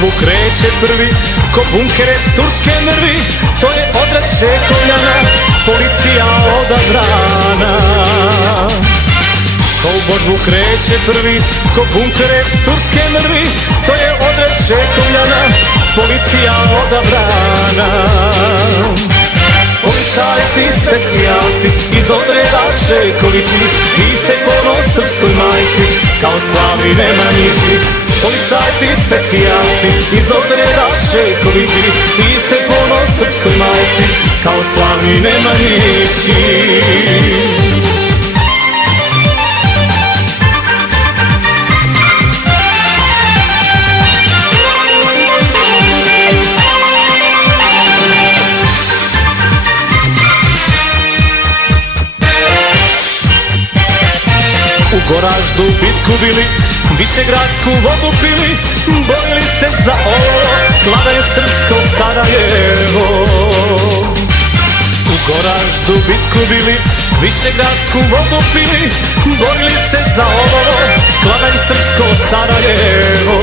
borbu kreće prvi, ko bunkere turske mrvi, to je odraz Cekovljana, policija odabrana. Ko u borbu kreće prvi, ko bunkere turske mrvi, to je odraz Cekovljana, policija odabrana. Policajci, specijalci, iz odreda Šekovići, vi ste ponos srpskoj majci, kao slavni Nemanjići. Policajci, specijalci, iz odreda Šekovići, vi ste ponos srpskoj majci, kao slavni Nemanjići. U Goraždu bitku bili, Višegradsku vodu pili, borili se za ovo, slavlje srpsko Sarajevo. U Goraždu bitku bili, Višegradsku vodu pili, borili se za ovo, slavlje srpsko Sarajevo.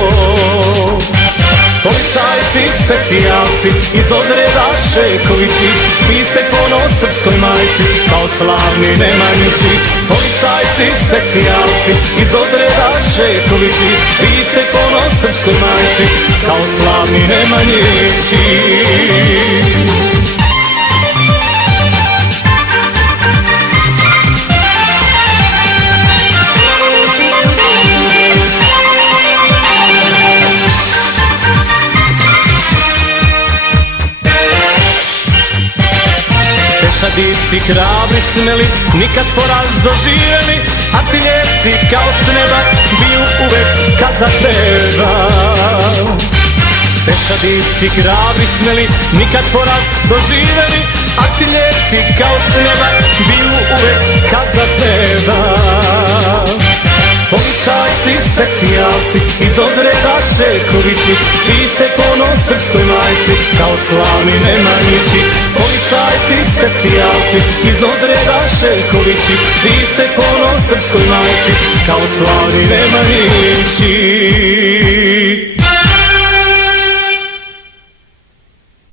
Policajci, specijalci, iz odreda Šekovići, vi ste ponos srpskoj majci, kao slavni Nemanjići. Policajci, specijalci, iz odreda Šekovići, vi ste ponos srpskoj majci, kao slavni Nemanjići. Pešadivci hrabri smeli, nikad poraz doživjeli, artiljerci kao s neba biju uvek kad zatreba. Pešadivci hrabri smeli, nikad poraz doživjeli, artiljerci kao s neba biju uvek kad zatreba. Policajci, specijalci, iz odreda Cekovići, vi ste ponos srpskoj majci, kao slavni Nemanjići. Policajci, specijalci, iz odreda Šekovići, vi ste ponos srpskoj majci, kao slavni Nemanjići.